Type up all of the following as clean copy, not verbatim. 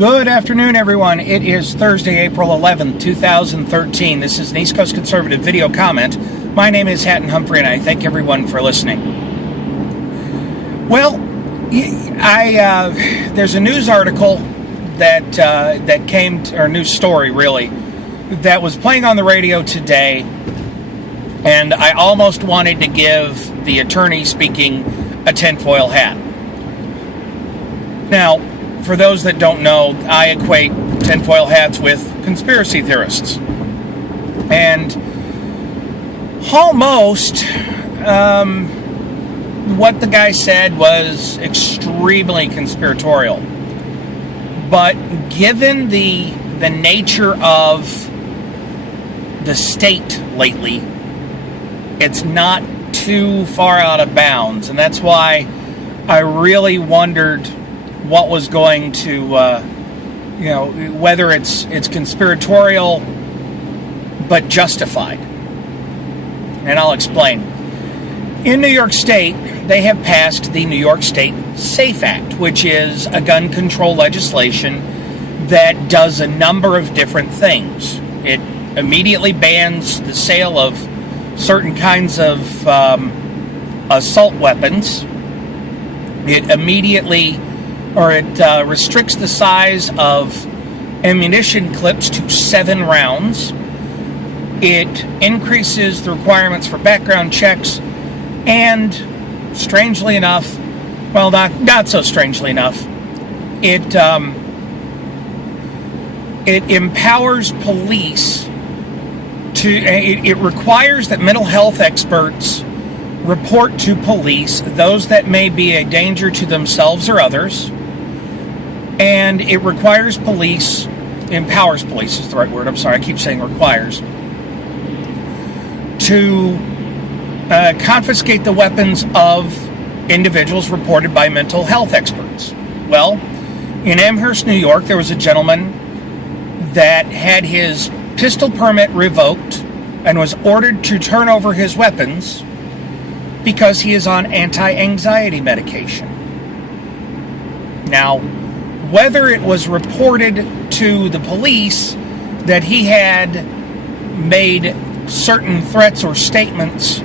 Good afternoon, everyone. It is Thursday, April 11th, 2013. This is an East Coast Conservative video comment. My name is Hatton Humphrey, and I thank everyone for listening. Well, there's a news article that came, or news story, really, that was playing on the radio today, and I almost wanted to give the attorney speaking a tinfoil hat. Now, for those that don't know, I equate tinfoil hats with conspiracy theorists. And almost what the guy said was extremely conspiratorial. But given the nature of the state lately, it's not too far out of bounds. And that's why I really wondered what was going to, whether it's conspiratorial but justified. And I'll explain. In New York State, they have passed the New York State SAFE Act, which is a gun control legislation that does a number of different things. It immediately bans the sale of certain kinds of assault weapons. It restricts the size of ammunition clips to 7 rounds. It increases the requirements for background checks, and strangely enough, well, not so strangely enough, it empowers police it requires that mental health experts report to police those that may be a danger to themselves or others. And it empowers police is the right word, I'm sorry, I keep saying requires, to confiscate the weapons of individuals reported by mental health experts. Well, in Amherst, New York, there was a gentleman that had his pistol permit revoked and was ordered to turn over his weapons because he is on anti-anxiety medication. Now, whether it was reported to the police that he had made certain threats or statements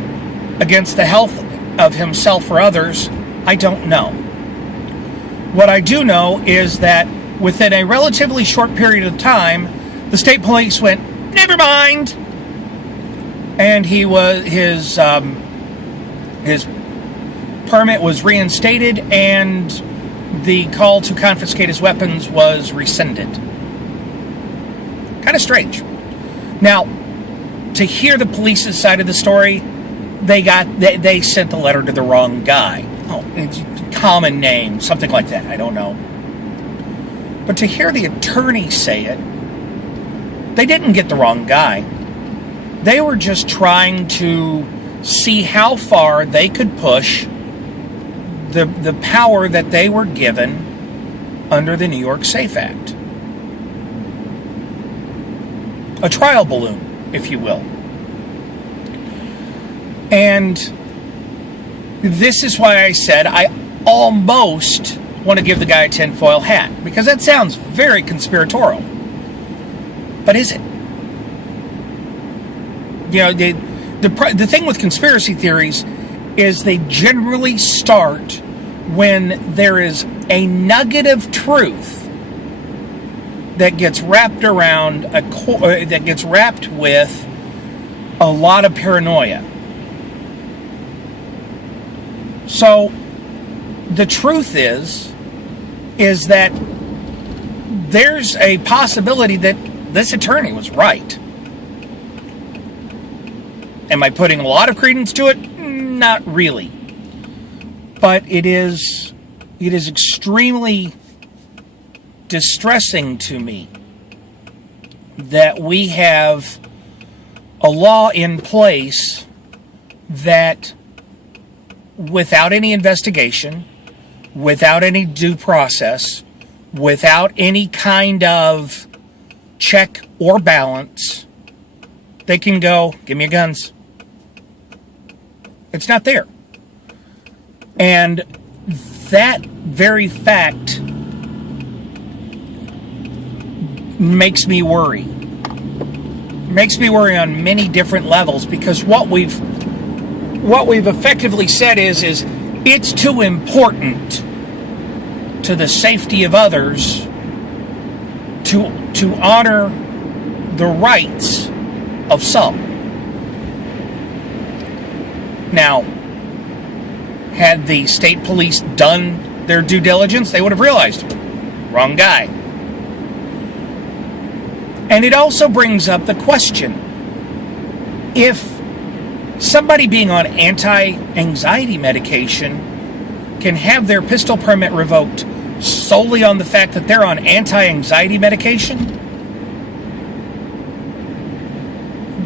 against the health of himself or others, I don't know. What I do know is that within a relatively short period of time, the state police went, never mind, and his permit was reinstated, and the call to confiscate his weapons was rescinded. Kind of strange. Now, to hear the police's side of the story, they sent the letter to the wrong guy. Oh, it's a common name, something like that. I don't know. But to hear the attorney say it, they didn't get the wrong guy. They were just trying to see how far they could push the power that they were given under the New York SAFE Act. A trial balloon, if you will. And this is why I said I almost want to give the guy a tinfoil hat, because that sounds very conspiratorial. But is it? The thing with conspiracy theories is they generally start when there is a nugget of truth that gets wrapped around that gets wrapped with a lot of paranoia. So the truth is that there's a possibility that this attorney was right. Am I putting a lot of credence to it? Not really. But it is extremely distressing to me that we have a law in place that, without any investigation, without any due process, without any kind of check or balance, they can go, give me your guns. It's not there. And that very fact makes me worry. Makes me worry on many different levels, because what we've effectively said is it's too important to the safety of others to honor the rights of some. Now, had the state police done their due diligence, they would have realized, wrong guy. And it also brings up the question, if somebody being on anti-anxiety medication can have their pistol permit revoked solely on the fact that they're on anti-anxiety medication,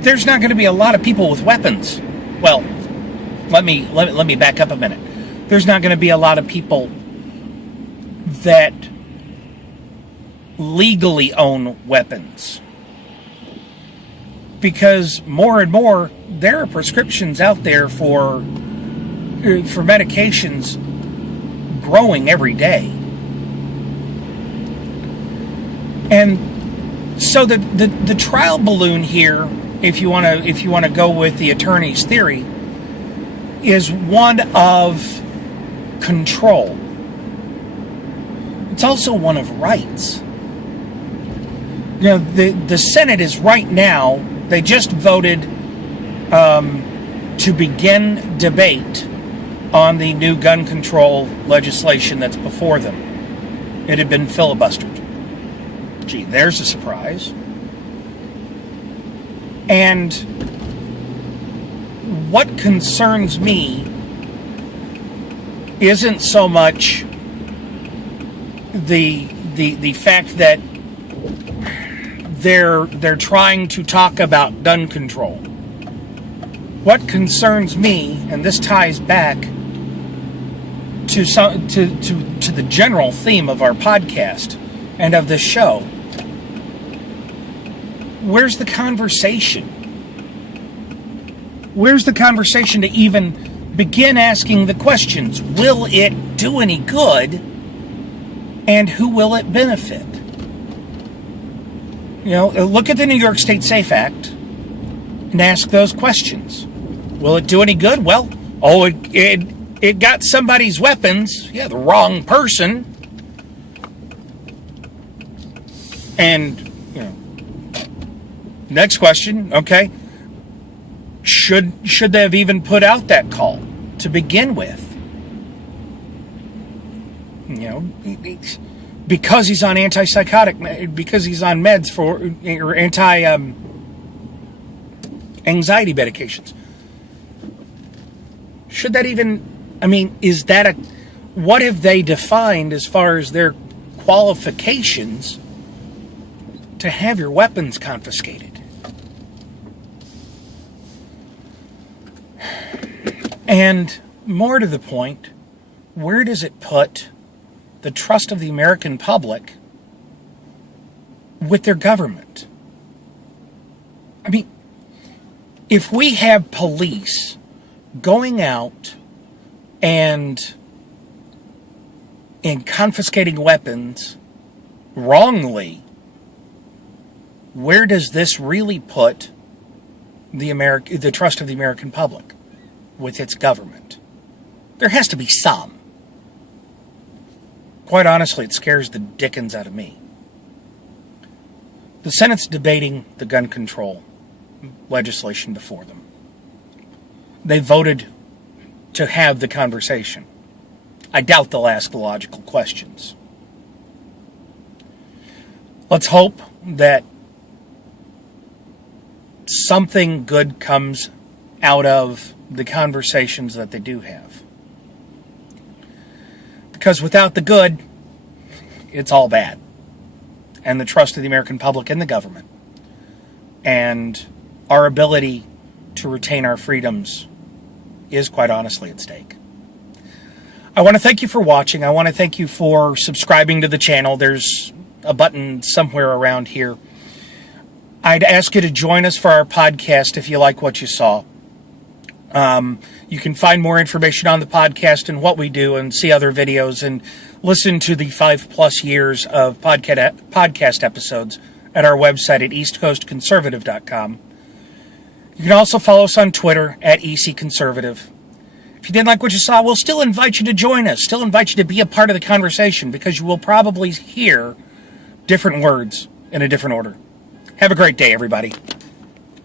there's not going to be a lot of people with weapons. Well, let me back up a minute. There's not going to be a lot of people that legally own weapons, because more and more there are prescriptions out there for medications growing every day. And so the trial balloon here, if you want to go with the attorney's theory, is one of control. It's also one of rights. You know, the Senate is right now, they just voted to begin debate on the new gun control legislation that's before them. It had been filibustered. Gee, there's a surprise. And what concerns me isn't so much the fact that they're trying to talk about gun control. What concerns me, and this ties back to the general theme of our podcast and of this show, where's the conversation? Where's the conversation to even begin asking the questions? Will it do any good? And who will it benefit? You know, look at the New York State SAFE Act and ask those questions. Will it do any good? Well, it got somebody's weapons. Yeah, the wrong person. And, you know, next question, okay. Should they have even put out that call to begin with? You know, because he's on antipsychotic, because he's on meds or anti-anxiety medications. Should that even, I mean, is that what have they defined as far as their qualifications to have your weapons confiscated? And more to the point, where does it put the trust of the American public with their government? I mean, if we have police going out and confiscating weapons wrongly, where does this really put the trust of the American public with its government? There has to be some. Quite honestly, it scares the dickens out of me. The Senate's debating the gun control legislation before them. They voted to have the conversation. I doubt they'll ask the logical questions. Let's hope that something good comes out of the conversations that they do have. Because without the good, it's all bad. And the trust of the American public in the government, and our ability to retain our freedoms, is quite honestly at stake. I want to thank you for watching. I want to thank you for subscribing to the channel. There's a button somewhere around here. I'd ask you to join us for our podcast if you like what you saw. You can find more information on the podcast and what we do, and see other videos, and listen to the 5+ years of podcast episodes at our website at eastcoastconservative.com. You can also follow us on Twitter at ECConservative. If you didn't like what you saw, we'll still invite you to join us, still invite you to be a part of the conversation, because you will probably hear different words in a different order. Have a great day, everybody.